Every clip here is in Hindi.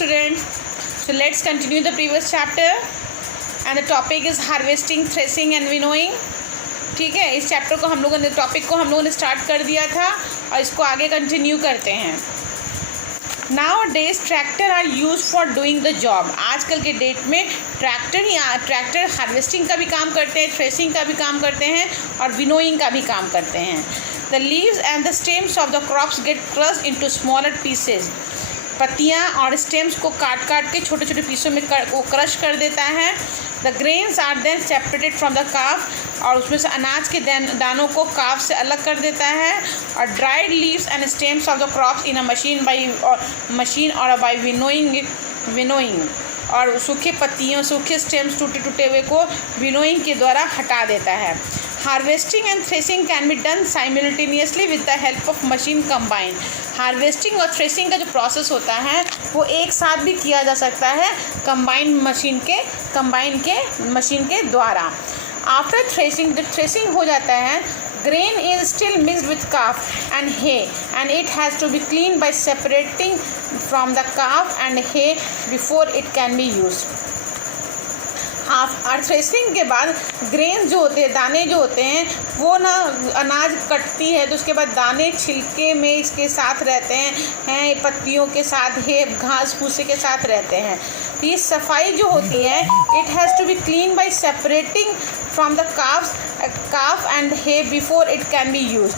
Students, so let's continue the previous chapter and the topic is harvesting, threshing and winnowing. ठीक है, इस चैप्टर को हम लोगों ने टॉपिक को हम लोगों ने स्टार्ट कर दिया था और इसको आगे कंटिन्यू करते हैं. Nowadays tractor are use for doing the job. आजकल के डेट में ट्रैक्टर हार्वेस्टिंग का भी काम करते हैं, थ्रेसिंग का भी काम करते हैं और विनोइंग का भी काम करते हैं. The leaves and the stems of the crops get crushed into smaller pieces. पत्तियाँ और स्टेम्स को काट काट के छोटे छोटे पीसों में वो क्रश कर देता है. The grains are then separated from the chaff, और उसमें से अनाज के दानों को काफ से अलग कर देता है. और dried leaves and stems of the crops in a machine और बाई विनोइंग, और सूखे पत्तियों सूखे स्टेम्स टूटे टूटे हुए को विनोइंग के द्वारा हटा देता है. Harvesting and threshing can be done simultaneously with the help of machine combine. Harvesting और थ्रेसिंग का जो प्रोसेस होता है वो एक साथ भी किया जा सकता है कंबाइन मशीन के द्वारा. आफ्टर थ्रेसिंग, जब थ्रेसिंग हो जाता है, grain is still mixed with calf and hay and it has to be cleaned by separating from the calf and hay before it can be used. और थ्रेसिंग के बाद ग्रेन जो होते हैं, दाने जो होते हैं, वो ना अनाज कटती है तो उसके बाद दाने छिलके में इसके साथ रहते हैं पत्तियों के साथ है, घास भूसे के साथ रहते हैं. ये सफाई जो होती है, it has to be clean by separating from the chaff and hay before it can be used.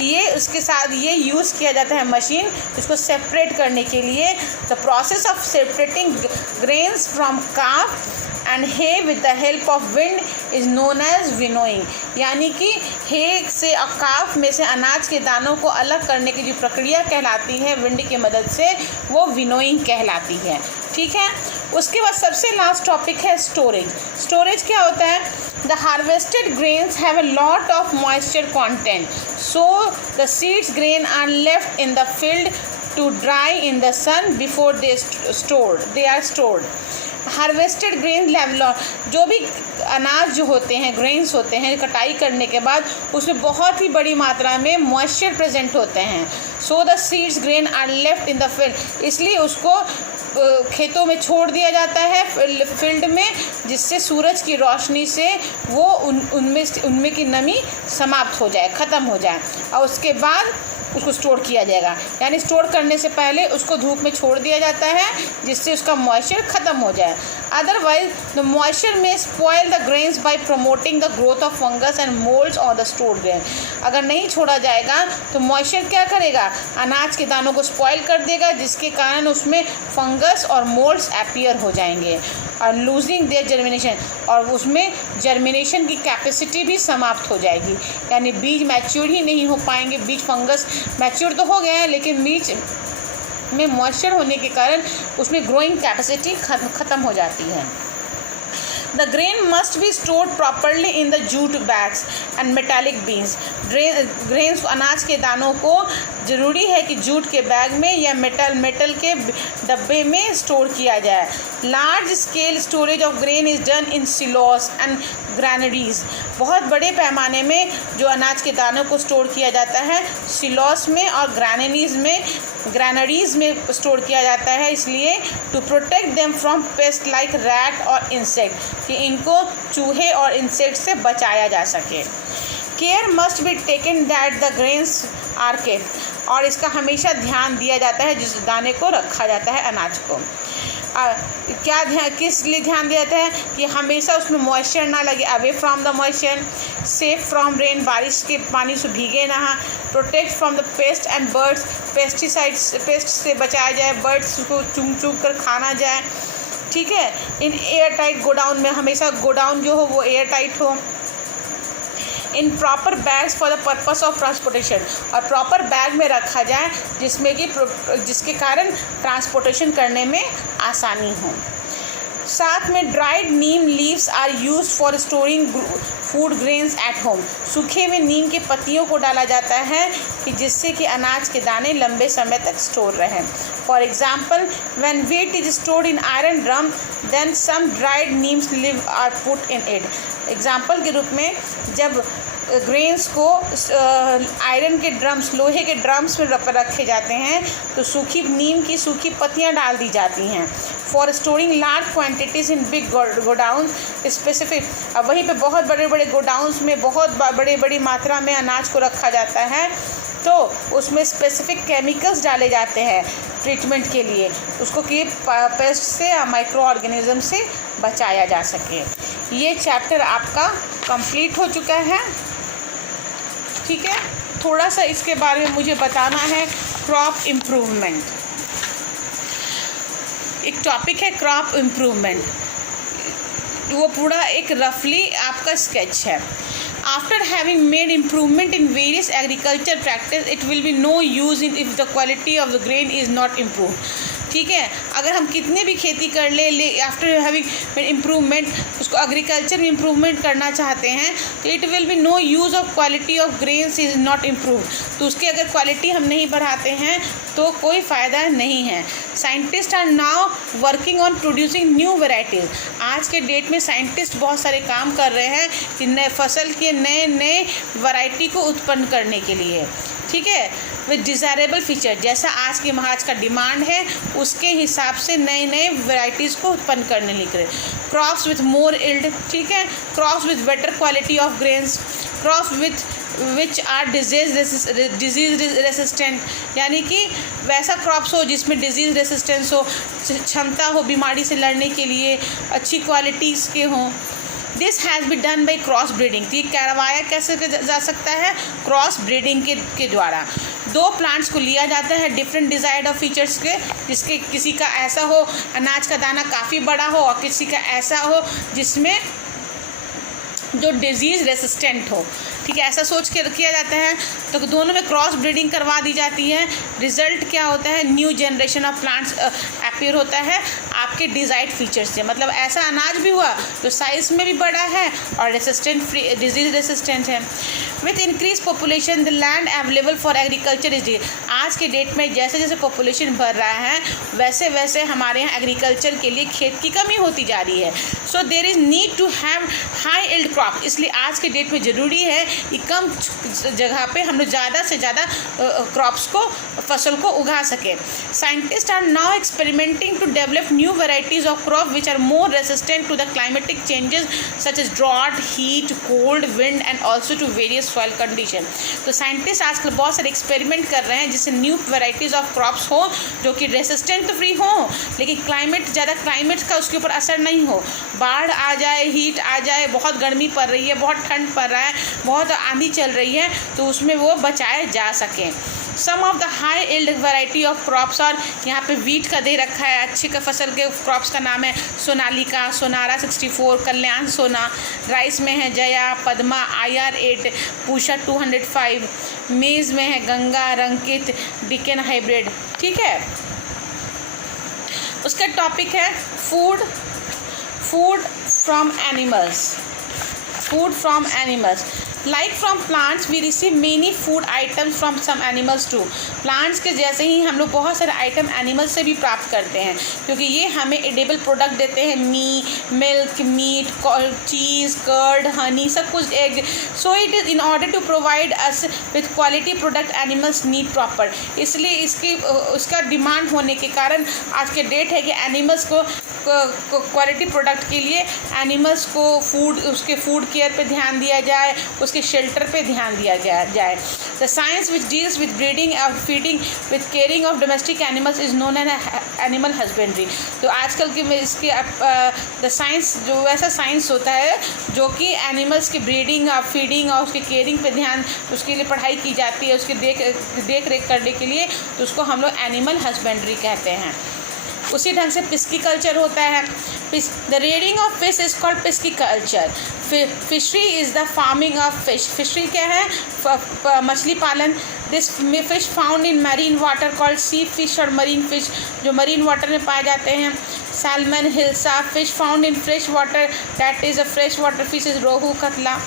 ये उसके साथ ये यूज़ किया जाता है मशीन इसको सेपरेट करने के लिए. The process of separating grains from chaff and hay with the help of wind is known as winnowing. यानी कि हे से और काफ में से अनाज के दानों को अलग करने की जो प्रक्रिया कहलाती है विंड की मदद से, वो विनोइंग कहलाती है. ठीक है, उसके बाद सबसे लास्ट टॉपिक है स्टोरेज. स्टोरेज क्या होता है? The harvested grains have a lot of moisture content, so the seeds grain are left in the field to dry in the sun before they are stored. Harvested grain जो भी अनाज जो होते हैं, ग्रेन्स होते हैं, कटाई करने के बाद उसमें बहुत ही बड़ी मात्रा में मॉइस्चर प्रेजेंट होते हैं. So the seeds grain are left in the field, इसलिए उसको खेतों में छोड़ दिया जाता है फील्ड में, जिससे सूरज की रोशनी से वो उनमें की नमी समाप्त हो जाए, ख़त्म हो जाए, और उसके बाद उसको स्टोर किया जाएगा. यानी स्टोर करने से पहले उसको धूप में छोड़ दिया जाता है जिससे उसका मॉइस्चर ख़त्म हो जाए. अदरवाइज द मॉइस्चर में spoil the grains bye promoting the growth of fungus and moulds on the stored grain. अगर नहीं छोड़ा जाएगा तो मॉइस्चर क्या करेगा? अनाज के दानों को स्पॉइल कर देगा, जिसके कारण उसमें फंगस और मोल्ड्स अपीयर हो जाएंगे और लूजिंग देयर जर्मिनेशन, और उसमें जर्मिनेशन की कैपेसिटी भी समाप्त हो जाएगी. यानी बीज मैच्योर ही नहीं हो पाएंगे. बीज फंगस मैच्योर तो हो गए हैं लेकिन बीज में मॉइस्चर होने के कारण उसमें ग्रोइंग कैपेसिटी ख़त्म हो जाती है. The grain must be stored properly in the jute bags and metallic bins. Grains अनाज के दानों को ज़रूरी है कि जूट के बैग में या मेटल के डब्बे में स्टोर किया जाए. Large scale storage of grain is done in silos and granaries. बहुत बड़े पैमाने में जो अनाज के दानों को स्टोर किया जाता है सिलोस में और ग्रैनरीज में स्टोर किया जाता है, इसलिए to protect them from pest like rat और इंसेक्ट, कि इनको चूहे और इंसेक्ट से बचाया जा सके. Care must be taken that the grains are kept, और इसका हमेशा ध्यान दिया जाता है जिस दाने को रखा जाता है अनाज को. किस लिए ध्यान दिया जाता है? कि हमेशा उसमें मॉइस्चर ना लगे, away from the moisture, safe from rain, बारिश के पानी से भीगे ना, protect from the paste and birds, paste से बचाया जाए, बर्ड्स को चुग कर खाना जाए. ठीक है, इन एयर टाइट गोडाउन में, हमेशा गोडाउन जो हो वो एयर टाइट हो. In proper bags for the purpose of transportation, और प्रॉपर बैग में रखा जाए जिसके कारण ट्रांसपोर्टेशन करने में आसानी हो. साथ में dried neem leaves are use for storing food grains at home. सूखे में नीम की पत्तियों को डाला जाता है कि जिससे कि अनाज के दाने लंबे समय तक स्टोर रहें. For example, when wheat is stored in iron drum then some dried neems leave are put in it. Example के रूप में, जब ग्रेन्स को आयरन के ड्रम्स, लोहे के ड्रम्स में रखे जाते हैं, तो सूखी नीम की सूखी पत्तियां डाल दी जाती हैं। For storing large quantities in big godown specific, अब वहीं पे बहुत बड़े बड़े गोडाउंस में बहुत बड़ी मात्रा में अनाज को रखा जाता है, तो उसमें स्पेसिफिक केमिकल्स डाले जाते हैं ट्रीटमेंट के लिए, उसको कि पेस्ट से या माइक्रो ऑर्गेनिज्म से बचाया जा सके। ये चैप्टर आपका कंप्लीट हो चुका है। ठीक है, थोड़ा सा इसके बारे में मुझे बताना है क्रॉप इम्प्रूवमेंट। एक टॉपिक है क्रॉप इम्प्रूवमेंट, वो पूरा एक रफली आपका स्केच है। After having made improvement in various agriculture practice, it will be no use in if the quality of the grain is not improved. ठीक है, अगर हम कितने भी खेती कर ले आफ्टर हैविंग इम्प्रूवमेंट, उसको एग्रीकल्चर में इम्प्रूवमेंट करना चाहते हैं, तो it will be no use of quality of grains is not improve, तो उसकी अगर क्वालिटी हम नहीं बढ़ाते हैं तो कोई फ़ायदा नहीं है। Scientist are now working on producing new varieties, आज के डेट में साइंटिस्ट बहुत सारे काम कर रहे हैं कि नए फसल के नए वैरायटी को उत्पन्न करने के लिए। ठीक है, विद डिज़ायरेबल फीचर, जैसा आज का डिमांड है उसके हिसाब से नए वैराइटीज़ को उत्पन्न करने लिख रहे। क्रॉप्स विथ मोर इल्ड, ठीक है, crops with better quality of grains, crops which are disease resistant, यानी कि वैसा क्रॉप्स हो जिसमें डिजीज़ रेसिस्टेंस हो, क्षमता हो बीमारी से लड़ने के लिए, अच्छी क्वालिटीज़ के हों। This has be done by cross breeding, तो ये करवाया कैसे जा सकता है? क्रॉस ब्रीडिंग के द्वारा। दो प्लांट्स को लिया जाता है डिफरेंट डिज़ायर्ड ऑफ फीचर्स के, जिसके किसी का ऐसा हो अनाज का दाना काफ़ी बड़ा हो और किसी का ऐसा हो जिसमें जो डिजीज़ रेसिस्टेंट हो। ठीक है, ऐसा सोच के किया जाता है, तो दोनों में क्रॉस ब्रीडिंग करवा दी जाती है। रिज़ल्ट क्या होता है? New generation of plants appear होता है आपके डिज़ायर्ड फीचर्स से, मतलब ऐसा अनाज भी हुआ तो साइज़ में भी बड़ा है और रेसिस्टेंट डिजीज़ रेसिस्टेंट है। With increase population the land available for agriculture is, आज के डेट में जैसे जैसे पॉपुलेशन बढ़ रहा है वैसे वैसे हमारे यहाँ एग्रीकल्चर के लिए खेत की कमी होती जा रही है। So there is need to have high yield crop, इसलिए आज के डेट में ज़रूरी है कि कम जगह पे हम लोग ज़्यादा से ज़्यादा क्रॉप्स को, फसल को उगा सकें। Scientist are now experimenting to develop new varieties of crop which are more resistant to the climatic changes such as drought, heat, cold, wind and also to various soil condition. तो साइंटिस्ट आजकल बहुत सारे एक्सपेरिमेंट कर रहे हैं जिससे न्यू वेराइटीज़ ऑफ क्रॉप्स हो जो कि रेसिस्टेंट तो फ्री हो, लेकिन ज़्यादा क्लाइमेट का उसके ऊपर असर नहीं हो, बाढ़ आ जाए, हीट आ जाए, बहुत गर्मी पड़ रही है, बहुत ठंड पड़ रहा है, बहुत आंधी चल रही है, तो उसमें वो बचाए जा सकें। Some of the high yield variety of crops, और यहाँ पे वीट का दे रखा है, अच्छी का फसल के क्रॉप्स का नाम है सोनालिका, सोनारा 64, कल्याण सोना। राइस में है जया, पद्मा, IR8, पूषा 205। मेज़ में है गंगा, रंकित, डिकेन हाइब्रिड। ठीक है, उसका टॉपिक है food from animals. Like from plants we receive many food items from some animals too. Plants के जैसे ही हम लोग बहुत सारे आइटम एनिमल्स से भी प्राप्त करते हैं, क्योंकि ये हमें एडिबल प्रोडक्ट देते हैं, milk, meat, cheese, curd, honey, सब कुछ egg. So it is in order to provide us with quality product animals need proper, इसलिए उसका डिमांड होने के कारण आज के डेट है कि एनिमल्स को क्वालिटी प्रोडक्ट के लिए एनिमल्स को उसके फूड केयर पे ध्यान दिया जाए, उसके शेल्टर पे ध्यान दिया जाए। The science which deals with breeding और feeding with caring of domestic animals is known as animal husbandry. तो आजकल के इसके द साइंस जो वैसा साइंस होता है जो कि एनिमल्स की ब्रीडिंग और फीडिंग और उसके केयरिंग पे ध्यान, उसके लिए पढ़ाई की जाती है, उसकी देख रेख करने के लिए, तो उसको हम लोग एनिमल हस्बेंड्री कहते हैं। उसी ढंग से पिस्कीकल्चर होता है। The rearing of fish is called pisciculture. Fishery is the farming of fish. Fishery क्या है? मछली पालन। This fish found in marine water called sea fish, और मरीन फिश जो मरीन वाटर में पाए जाते हैं। Salmon, hilsa. Fish found in fresh water, that is a fresh water fish is rohu, catla.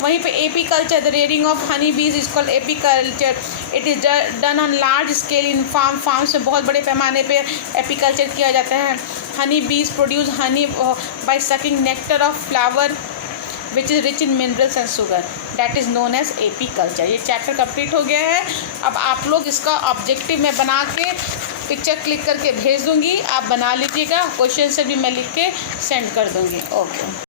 वहीं पे apiculture, the rearing of honey bees is called apiculture. It is done on large scale in farms में बहुत बड़े पैमाने पे एपीकल्चर किया जाता है। Honey bees produce honey by sucking nectar of flower which is rich in minerals and sugar. That is known as apiculture. ये चैप्टर कंप्लीट हो गया है। अब आप लोग इसका ऑब्जेक्टिव मैं बना के पिक्चर क्लिक करके भेज दूँगी, आप बना लीजिएगा, क्वेश्चन से भी मैं लिख के सेंड कर दूँगी। ओके।